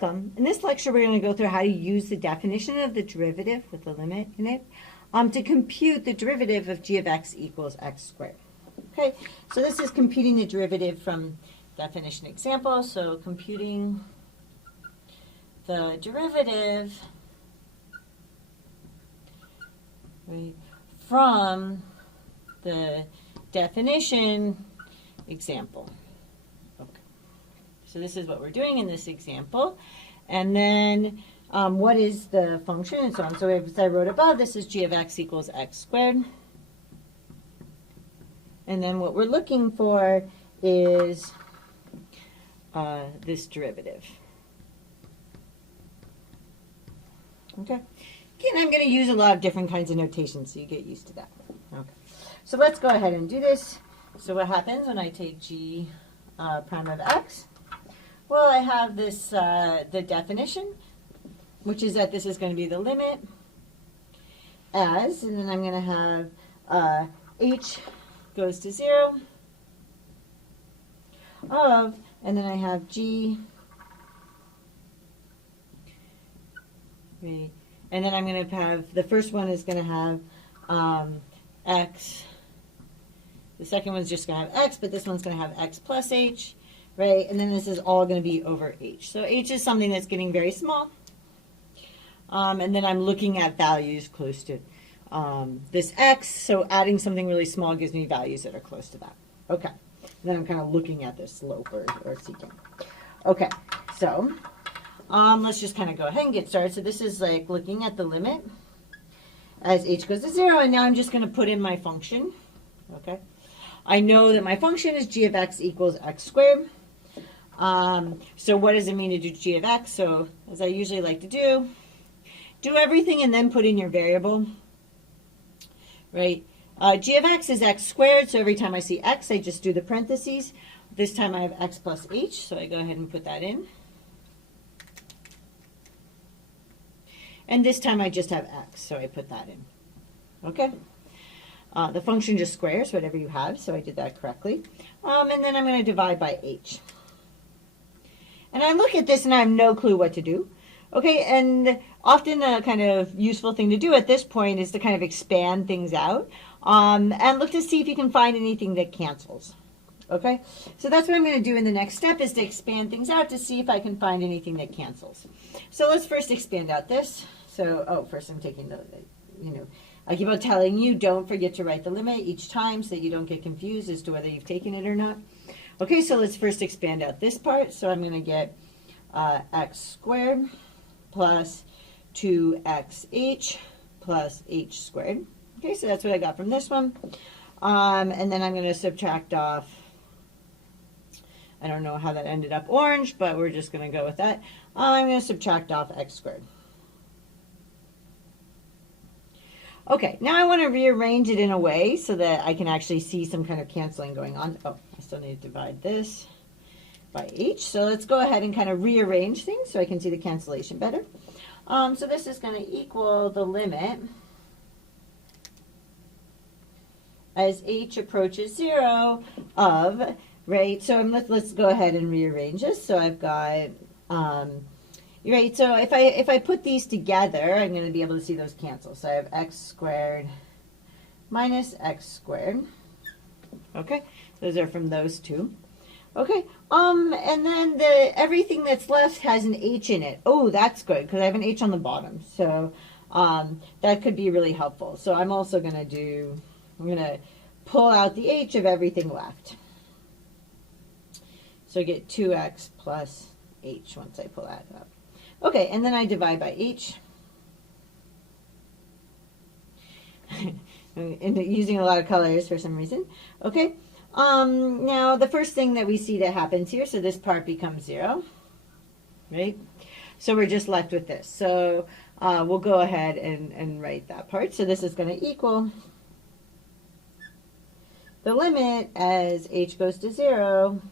welcome. In this lecture, we're going to go through how to use the definition of the derivative with the limit in it to compute the derivative of g of x equals x squared. Okay, so this is computing the derivative from definition example. So computing the derivative from the definition example. So this is what we're doing in this example. And then what is the function and so on. So as I wrote above, this is g of x equals x squared. And then what we're looking for is this derivative. Okay. Again, I'm going to use a lot of different kinds of notation, so you get used to that. Okay. So let's go ahead and do this. So what happens when I take g prime of x? Well, I have this, the definition, which is that this is going to be the limit as, and then I'm going to have h goes to 0 of, and then I have g, right, and then I'm going to have, the first one is going to have x, the second one's just going to have x, but this one's going to have x plus h. Right, and then this is all going to be over h. So h is something that's getting very small. And then I'm looking at values close to this x. So adding something really small gives me values that are close to that. Okay. And then I'm kind of looking at this slope or secant. Okay, so let's just kind of go ahead and get started. So this is like looking at the limit as h goes to 0. And now I'm just going to put in my function. Okay. I know that my function is g of x equals x squared. So what does it mean to do g of x? So as I usually like to do everything and then put in your variable, right? G of x is x squared, so every time I see x, I just do the parentheses. This time I have x plus h, so I go ahead and put that in. And this time I just have x, so I put that in. Okay? The function just squares whatever you have, so I did that correctly. And then I'm going to divide by h. And I look at this and I have no clue what to do. Okay, and often a kind of useful thing to do at this point is to kind of expand things out and look to see if you can find anything that cancels. Okay, so that's what I'm going to do in the next step, is to expand things out to see if I can find anything that cancels. So let's first expand out this. So, first I'm taking the, I keep on telling you, don't forget to write the limit each time so that you don't get confused as to whether you've taken it or not. Okay, so let's first expand out this part. So I'm going to get x squared plus 2xh plus h squared. Okay, so that's what I got from this one. And then I'm going to subtract off, I don't know how that ended up orange, but we're just going to go with that. I'm going to subtract off x squared. Okay, now I want to rearrange it in a way so that I can actually see some kind of canceling going on. Oh, I still need to divide this by h. So let's go ahead and kind of rearrange things so I can see the cancellation better. So this is going to equal the limit as h approaches 0 of, right? So let's go ahead and rearrange this. So I've got, right, so if I put these together, I'm going to be able to see those cancel. So I have x squared minus x squared. Okay, those are from those two. Okay, and then everything that's left has an h in it. Oh, that's good, because I have an h on the bottom. So that could be really helpful. So I'm also going to I'm going to pull out the h of everything left. So I get 2x plus h once I pull that up. Okay, and then I divide by h. And using a lot of colors for some reason. Okay, now the first thing that we see that happens here, so this part becomes 0, right? So we're just left with this. So we'll go ahead and write that part. So this is going to equal the limit as h goes to 0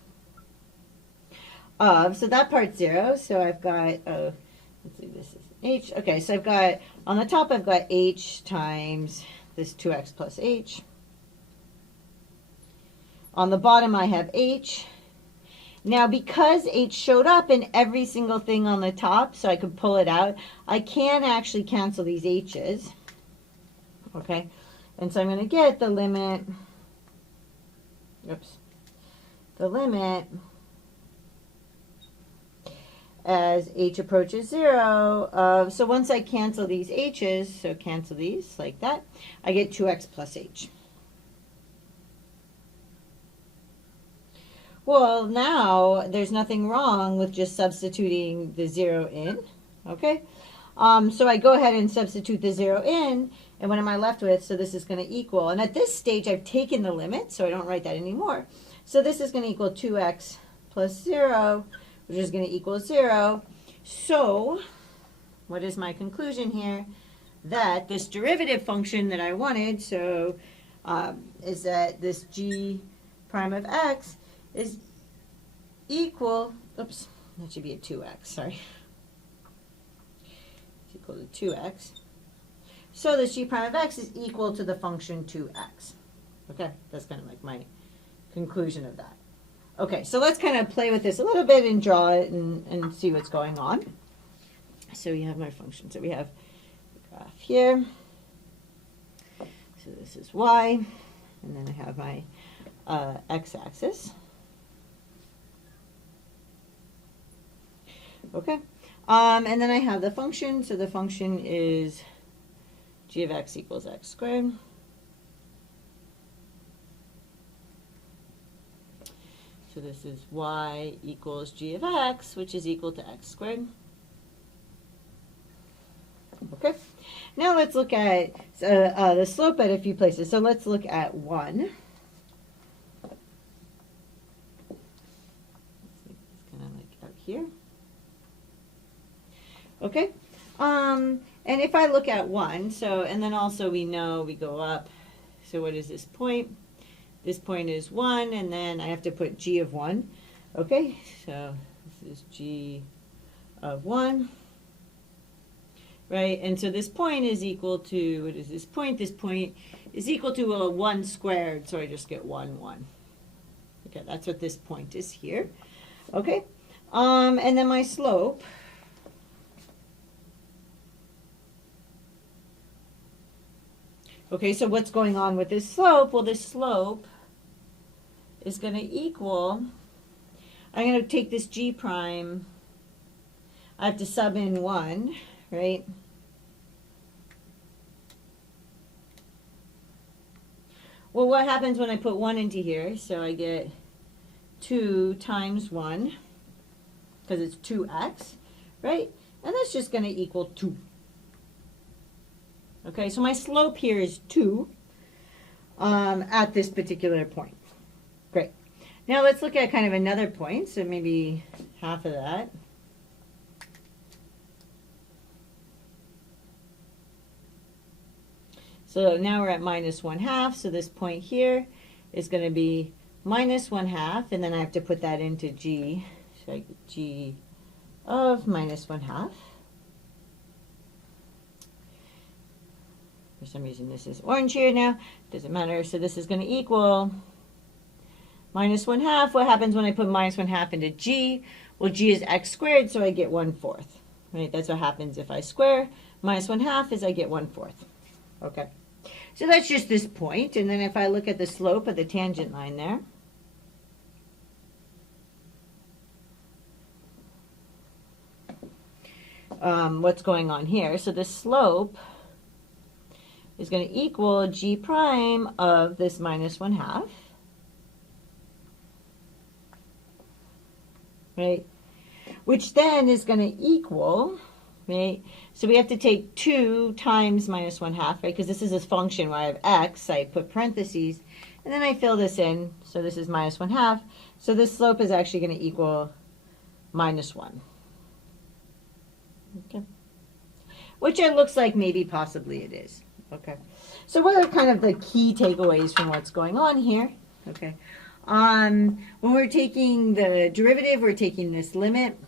of, so that part's 0, so I've got, let's see, this is h. Okay, so I've got, on the top I've got h times this 2x plus h. On the bottom I have h. Now, because h showed up in every single thing on the top, so I could pull it out, I can actually cancel these h's. Okay, and so I'm going to get the limit, the limit as h approaches 0 so once I cancel these h's, so cancel these like that, I get 2x plus h. Well, now there's nothing wrong with just substituting the 0 in, okay? So I go ahead and substitute the 0 in, and what am I left with? So this is going to equal, and at this stage I've taken the limit, so I don't write that anymore. So this is going to equal 2x plus 0, which is going to equal 0. So what is my conclusion here? That this derivative function that I wanted, so is that this g prime of x is equal, oops, that should be a 2x, sorry. It's equal to 2x. So this g prime of x is equal to the function 2x. Okay, that's kind of like my conclusion of that. Okay, so let's kind of play with this a little bit and draw it and see what's going on. So we have my function. So we have the graph here. So this is y, and then I have my x-axis. Okay, and then I have the function. So the function is g of x equals x squared. So this is y equals g of x, which is equal to x squared. Okay, now let's look at the slope at a few places. So let's look at 1. It's kind of like out here. Okay, and if I look at 1, so, and then also we know we go up, so what is this point? This point is 1, and then I have to put g of 1. Okay, so this is g of 1, right? And so this point is equal to, what is this point? This point is equal to a 1 squared, so I just get 1, 1. Okay, that's what this point is here. Okay, and then my slope, okay, so what's going on with this slope? Well, this slope is going to equal, I'm going to take this g prime, I have to sub in 1, right? Well, what happens when I put 1 into here? So I get 2 times 1, because it's 2x, right? And that's just going to equal 2. Okay, so my slope here is 2 at this particular point. Great. Now let's look at kind of another point, so maybe half of that. So now we're at minus 1/2, so this point here is going to be minus 1/2, and then I have to put that into g, so I get g of minus 1/2. For some reason this is orange here now, doesn't matter, so this is going to equal minus 1/2. What happens when I put minus 1/2 into g? Well, g is x squared, so I get 1/4. Right? That's what happens if I square. Minus 1/2 is I get 1/4. Okay. So that's just this point, and then if I look at the slope of the tangent line there, what's going on here? So the slope is going to equal g prime of this minus 1/2. Right? Which then is going to equal, right? So we have to take 2 times minus 1/2, right? Because this is a function where I have x, I put parentheses, and then I fill this in. So this is minus 1/2. So this slope is actually going to equal minus 1. Okay. Which it looks like maybe possibly it is. Okay. So what are kind of the key takeaways from what's going on here? Okay. When we're taking the derivative, we're taking this limit.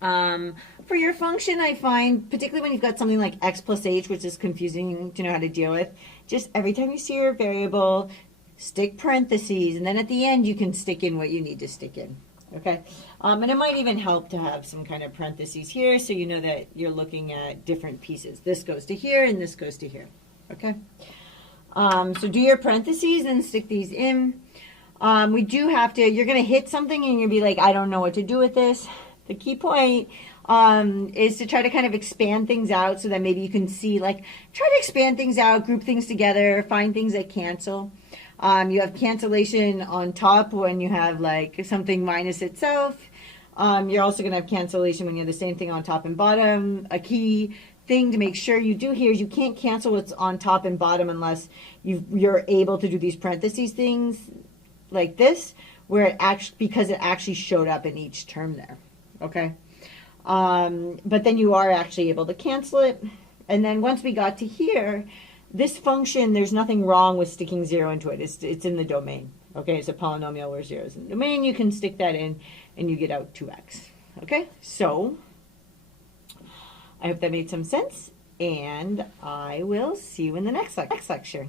For your function, I find, particularly when you've got something like x plus h, which is confusing to know how to deal with, just every time you see your variable, stick parentheses, and then at the end you can stick in what you need to stick in. Okay, and it might even help to have some kind of parentheses here so you know that you're looking at different pieces. This goes to here and this goes to here. Okay, so do your parentheses and stick these in. We do have to, you're going to hit something and you'll be like, I don't know what to do with this. The key point is to try to kind of expand things out so that maybe you can see, like, try to expand things out, group things together, find things that cancel. You have cancellation on top when you have like something minus itself. You're also going to have cancellation when you have the same thing on top and bottom. A key thing to make sure you do here is you can't cancel what's on top and bottom unless you're able to do these parentheses things like this, where it actually, because it actually showed up in each term there. Okay. But then you are actually able to cancel it. And then once we got to here, this function, there's nothing wrong with sticking 0 into it. It's in the domain. Okay, it's a polynomial where 0 is in the domain. You can stick that in and you get out 2x. Okay, so I hope that made some sense, and I will see you in the next lecture.